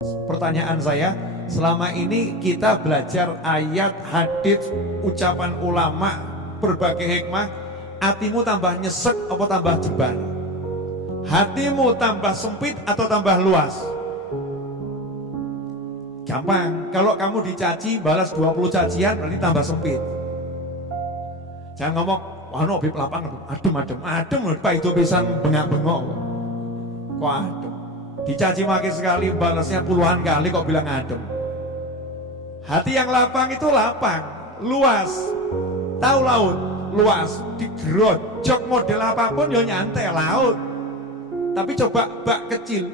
Pertanyaan saya, selama ini kita belajar ayat, hadits, ucapan ulama, berbagai hikmah, hatimu tambah nyesek apa tambah jebar? Hatimu tambah sempit atau tambah luas? Gampang, kalau kamu dicaci balas 20 cacian berarti tambah sempit. Jangan ngomong, wah no bib lapang, adem, Pak itu pisang bengak-bengok. Kok adem? Dicaci maki sekali, balasnya puluhan kali kok bilang adem. Hati yang lapang itu lapang, luas. Tahu laut, luas. Digerojok model apapun ya nyantai laut. Tapi coba bak kecil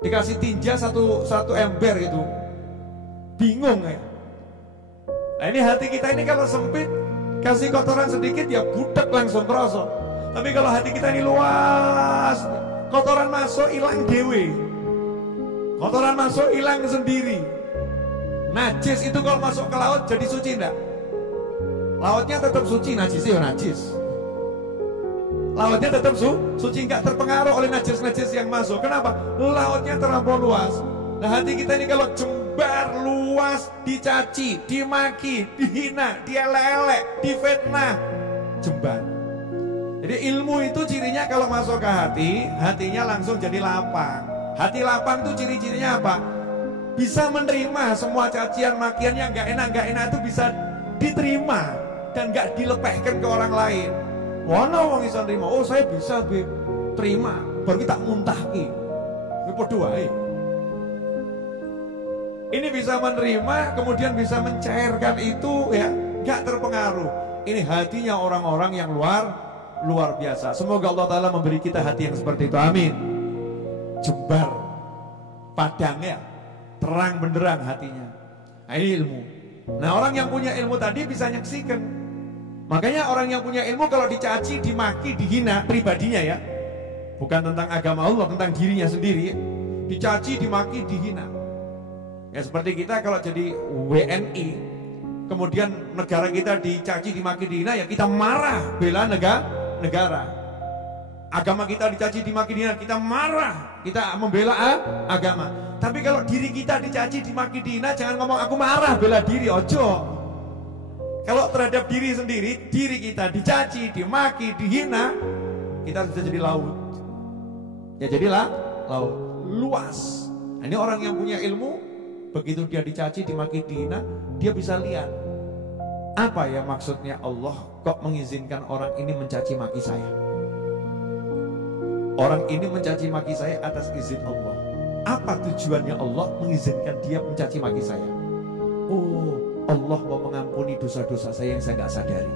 dikasih tinja satu ember gitu, bingung ya. Nah ini hati kita ini kalau sempit, kasih kotoran sedikit ya budak langsung terasa. Tapi kalau hati kita ini luas, kotoran masuk hilang dewe, kotoran masuk hilang sendiri. Najis itu kalau masuk ke laut jadi suci enggak? Lautnya tetap suci, najisnya ya najis. Lautnya tetap suci, enggak terpengaruh oleh najis-najis yang masuk. Kenapa? Lautnya terlampau luas. Nah hati kita ini kalau jembar luas, dicaci, dimaki, dihina, dielek-elek, difitnah, jembar. Jadi ilmu itu cirinya kalau masuk ke hati, hatinya langsung jadi lapang. Hati lapang itu ciri-cirinya apa? Bisa menerima semua cacian, makian yang gak enak itu bisa diterima dan gak dilepehkan ke orang lain. Wana wong iso nerima, oh saya bisa terima, baru kita muntahki. Ini podo wae. Ini bisa menerima, kemudian bisa mencairkan itu ya, gak terpengaruh. Ini hatinya orang-orang yang luar biasa. Semoga Allah Ta'ala memberi kita hati yang seperti itu, amin. Jembar, padang ya, terang benderang hatinya. Nah, ini ilmu. Nah orang yang punya ilmu tadi bisa nyaksikan. Makanya orang yang punya ilmu kalau dicaci, dimaki, dihina pribadinya ya, bukan tentang agama Allah, tentang dirinya sendiri. Dicaci, dimaki, dihina. Ya seperti kita kalau jadi WNI, kemudian negara kita dicaci, dimaki, dihina, ya kita marah, bela negara. Agama kita dicaci, dimaki, dihina, kita marah, kita membela agama. Tapi kalau diri kita dicaci, dimaki, dihina, jangan ngomong aku marah, bela diri, ojo. Kalau terhadap diri sendiri, diri kita dicaci, dimaki, dihina, kita bisa jadi laut. Ya jadilah laut, luas. Nah, ini orang yang punya ilmu, begitu dia dicaci, dimaki, dihina, dia bisa lihat apa ya maksudnya Allah kok mengizinkan orang ini mencaci maki saya. Orang ini mencaci maki saya atas izin Allah. Apa tujuannya Allah mengizinkan dia mencaci maki saya? Oh, Allah mau mengampuni dosa-dosa saya yang saya nggak sadari.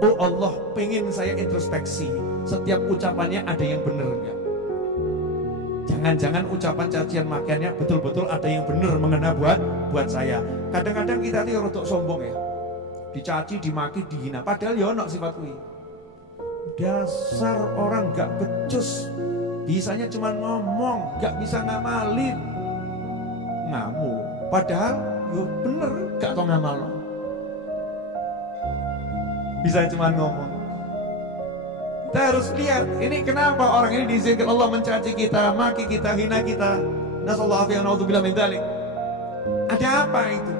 Oh Allah pengen saya introspeksi, setiap ucapannya ada yang benar nggak? Jangan-jangan ucapan cacian makiannya betul-betul ada yang benar mengena buat saya. Kadang-kadang kita ini rotok sombong ya, dicaci, dimaki, dihina, padahal ya ono sifat kuwi. Dasar orang nggak becus, bisanya cuma ngomong, nggak bisa ngamalin, ngamuk. Padahal yo bener gak tau ngamal. Bisa cuma ngomong. Kita harus lihat ini kenapa orang ini diizinkan Allah mencaci kita, maki kita, hina kita. Nasallahu alaihi wa min dzalik. Ada apa itu?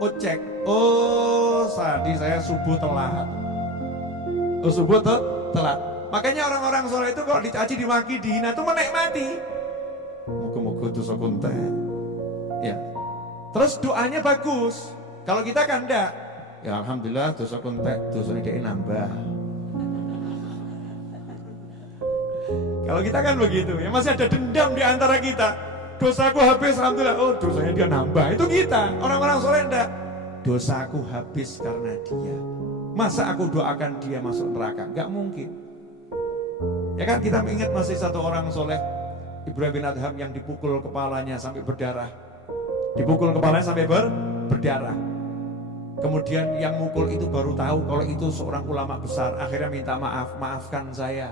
Oh cek. Oh tadi saya subuh telat. Oh subuh telat. Makanya orang-orang soleh itu kalau dicaci, dimaki, dihina itu menikmati. Muga-muga dosa kunte. Ya. Terus doanya bagus. Kalau kita kan enggak. Ya alhamdulillah dosa kontek, dosa ini nambah. Kalau kita kan begitu. Ya masih ada dendam di antara kita. Dosaku habis alhamdulillah. Oh dosanya dia nambah. Itu kita. Orang-orang soleh enggak. Dosaku habis karena dia. Masa aku doakan dia masuk neraka? Enggak mungkin. Ya kan kita ingat masih satu orang soleh, Ibrahim bin Adham, yang dipukul kepalanya sampai berdarah. Dipukul kepalanya sampai berdarah. Kemudian yang mukul itu baru tahu kalau itu seorang ulama besar. Akhirnya minta maaf, maafkan saya.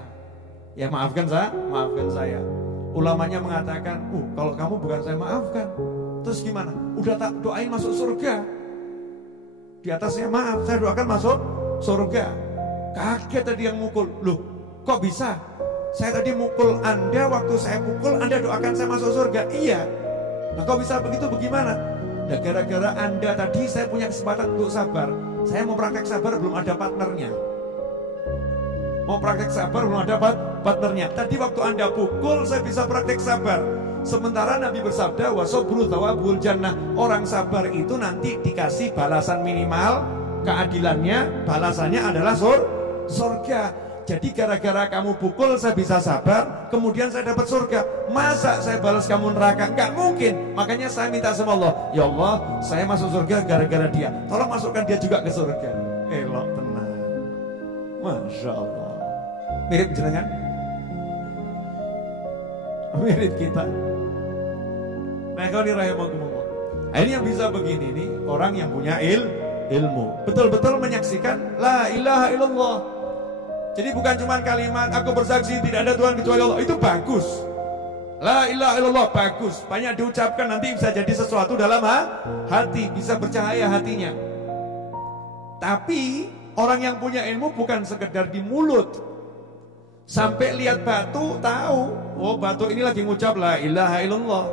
Ya maafkan saya. Ulamanya mengatakan, kalau kamu bukan saya maafkan, terus gimana? Udah tak doain masuk surga. Di atasnya maaf, saya doakan masuk surga. Kaget tadi yang mukul. Loh, kok bisa? Saya tadi mukul Anda, waktu saya pukul Anda doakan saya masuk surga. Iya. Nah, kok bisa begitu, bagaimana? Nah, gara-gara Anda tadi saya punya kesempatan untuk sabar. Saya mau praktek sabar, belum ada partnernya. Mau praktek sabar, belum ada partnernya. Tadi waktu Anda pukul, saya bisa praktek sabar. Sementara Nabi bersabda, wasobru thawabul jannah. Orang sabar itu nanti dikasih balasan minimal, keadilannya, balasannya adalah surga. Jadi gara-gara kamu pukul saya bisa sabar, kemudian saya dapat surga. Masa saya balas kamu neraka? Enggak mungkin. Makanya saya minta sama Allah, ya Allah, saya masuk surga gara-gara dia. Tolong masukkan dia juga ke surga. Elok tenang. Masya Allah. Mirip jenengan? Mirip kita. Nah, kalau dirahimakumullah. Ini yang bisa begini nih, orang yang punya ilmu. Betul-betul menyaksikan la ilaha illallah. Jadi bukan cuma kalimat aku bersaksi tidak ada Tuhan kecuali Allah, itu bagus. La ilaha illallah bagus, banyak diucapkan, nanti bisa jadi sesuatu dalam hati, bisa bercahaya hatinya. Tapi orang yang punya ilmu bukan sekedar di mulut. Sampai lihat batu tahu, oh batu ini lagi ngucap la ilaha illallah.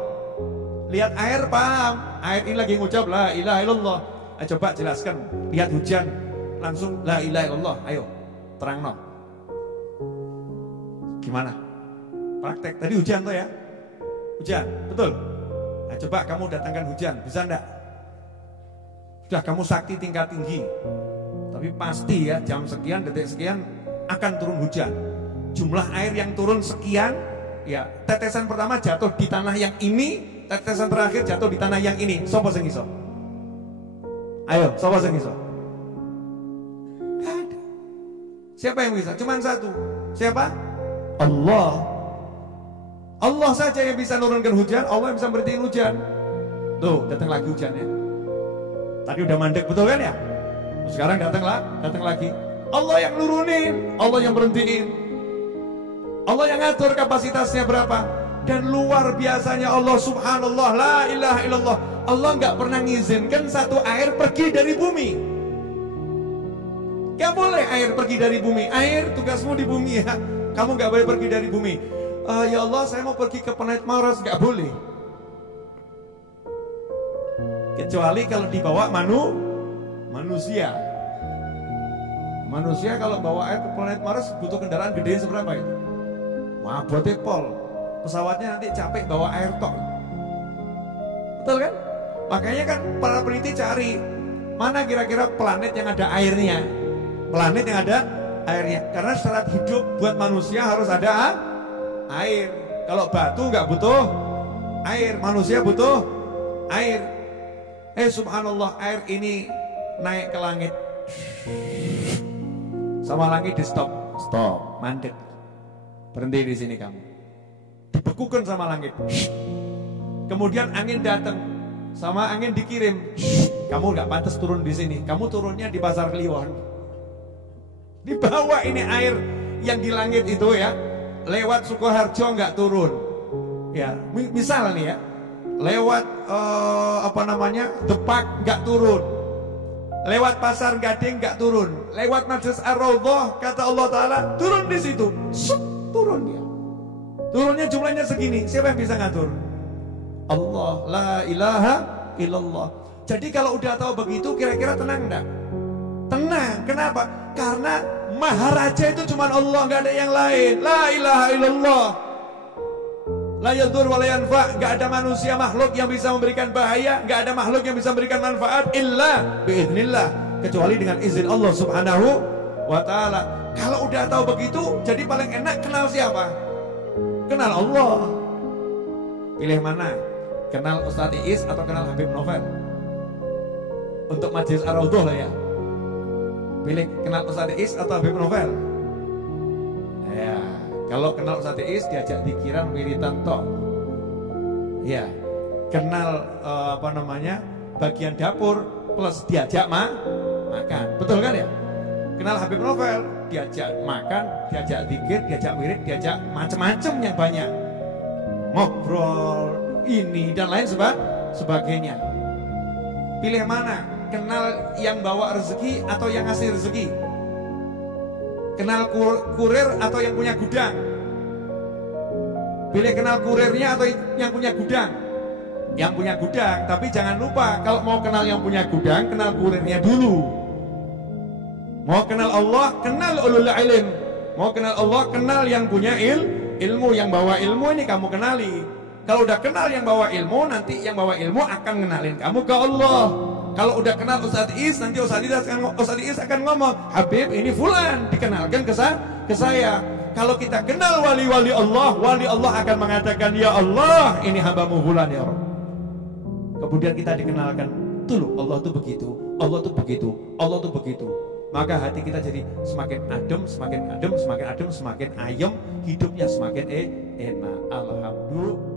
Lihat air paham, air ini lagi ngucap la ilaha illallah. Coba jelaskan, lihat hujan langsung la ilaha illallah, ayo terang no. Gimana? Praktek. Tadi hujan tuh ya? Hujan, betul? Nah, coba kamu datangkan hujan, bisa enggak? Sudah kamu sakti tingkat tinggi. Tapi pasti ya, jam sekian, detik sekian akan turun hujan. Jumlah air yang turun sekian, ya tetesan pertama jatuh di tanah yang ini, tetesan terakhir jatuh di tanah yang ini. Sopo sing iso? Ayo, sopo sing iso? Gak ada. Siapa yang bisa? Cuman satu. Siapa? Allah. Allah saja yang bisa nurunkan hujan, Allah yang bisa berhentiin hujan. Tuh, datang lagi hujannya. Tadi udah mandek, betul kan ya? Sekarang datang lagi. Allah yang nurunin, Allah yang berhentiin. Allah yang ngatur kapasitasnya berapa. Dan luar biasanya Allah subhanallah, la ilaha illallah. Allah nggak pernah ngizinkan satu air pergi dari bumi. Gak boleh air pergi dari bumi. Air tugasmu di bumi ya. Kamu gak boleh pergi dari bumi. Ya Allah, saya mau pergi ke planet Mars, gak boleh. Kecuali kalau dibawa manusia. Manusia kalau bawa air ke planet Mars butuh kendaraan gede seberapa itu? Wah, bote pol. Pesawatnya nanti capek bawa air tok. Betul kan? Makanya kan para peneliti cari mana kira-kira planet yang ada airnya. Planet yang ada airnya, karena syarat hidup buat manusia harus ada air. Kalau batu nggak butuh air, manusia butuh air. Subhanallah, air ini naik ke langit, sama langit di stop, mandek, berhenti di sini kamu, dibekukan sama langit. Kemudian angin datang, sama angin dikirim, kamu nggak pantas turun di sini, kamu turunnya di Pasar Kliwon. Di bawah ini air yang di langit itu ya, lewat Sukoharjo nggak turun. Ya, misal nih ya, lewat Depak nggak turun, lewat Pasar Gading nggak turun, lewat Masjid Ar-Raudhah kata Allah Taala turun di situ, turun dia. Turunnya jumlahnya segini, siapa yang bisa ngatur? Allah, la ilaha illallah. Jadi kalau udah tahu begitu, kira-kira tenang enggak? Tenang, kenapa? Karena Maharaja itu cuma Allah, nggak ada yang lain. La ilaha illallah. La yadur wa la yanfa. Nggak ada manusia makhluk yang bisa memberikan bahaya, nggak ada makhluk yang bisa memberikan manfaat illa biiznillah, kecuali dengan izin Allah subhanahu wa ta'ala. Kalau udah tahu begitu, jadi paling enak kenal siapa? Kenal Allah. Pilih mana? Kenal Ustadz Iis atau kenal Habib Novel? Untuk Majelis Ar-Raudhah lah ya. Pilih kenal Ustadz Iis atau Habib Novel? Ya, kalau kenal Ustadz Iis diajak dikiran wiritan tok. Ya, kenal bagian dapur plus diajak makan. Betul kan ya? Kenal Habib Novel, diajak makan, diajak zikir, diajak wirid, diajak macam-macam yang banyak. Ngobrol ini dan lain sebagainya. Pilih mana? Kenal yang bawa rezeki atau yang ngasih rezeki? Kenal kurir atau yang punya gudang? Pilih kenal kurirnya atau yang punya gudang? Yang punya gudang, tapi jangan lupa kalau mau kenal yang punya gudang, kenal kurirnya dulu. Mau kenal Allah, kenal ulul ilm. Mau kenal Allah, kenal yang punya ilmu, yang bawa ilmu ini kamu kenali. Kalau udah kenal yang bawa ilmu, nanti yang bawa ilmu akan kenalin kamu ke Allah. Kalau udah kenal Ustadz Is, nanti Ustadz Is akan ngomong, Habib ini fulan, dikenalkan ke saya. Kalau kita kenal wali-wali Allah akan mengatakan, ya Allah, ini hambamu fulan ya Rabb. Kemudian kita dikenalkan, tuh loh, Allah tuh begitu, Allah tuh begitu, Allah tuh begitu. Maka hati kita jadi semakin adem, semakin adem, semakin adem, semakin ayem, hidupnya semakin enak. Alhamdulillah.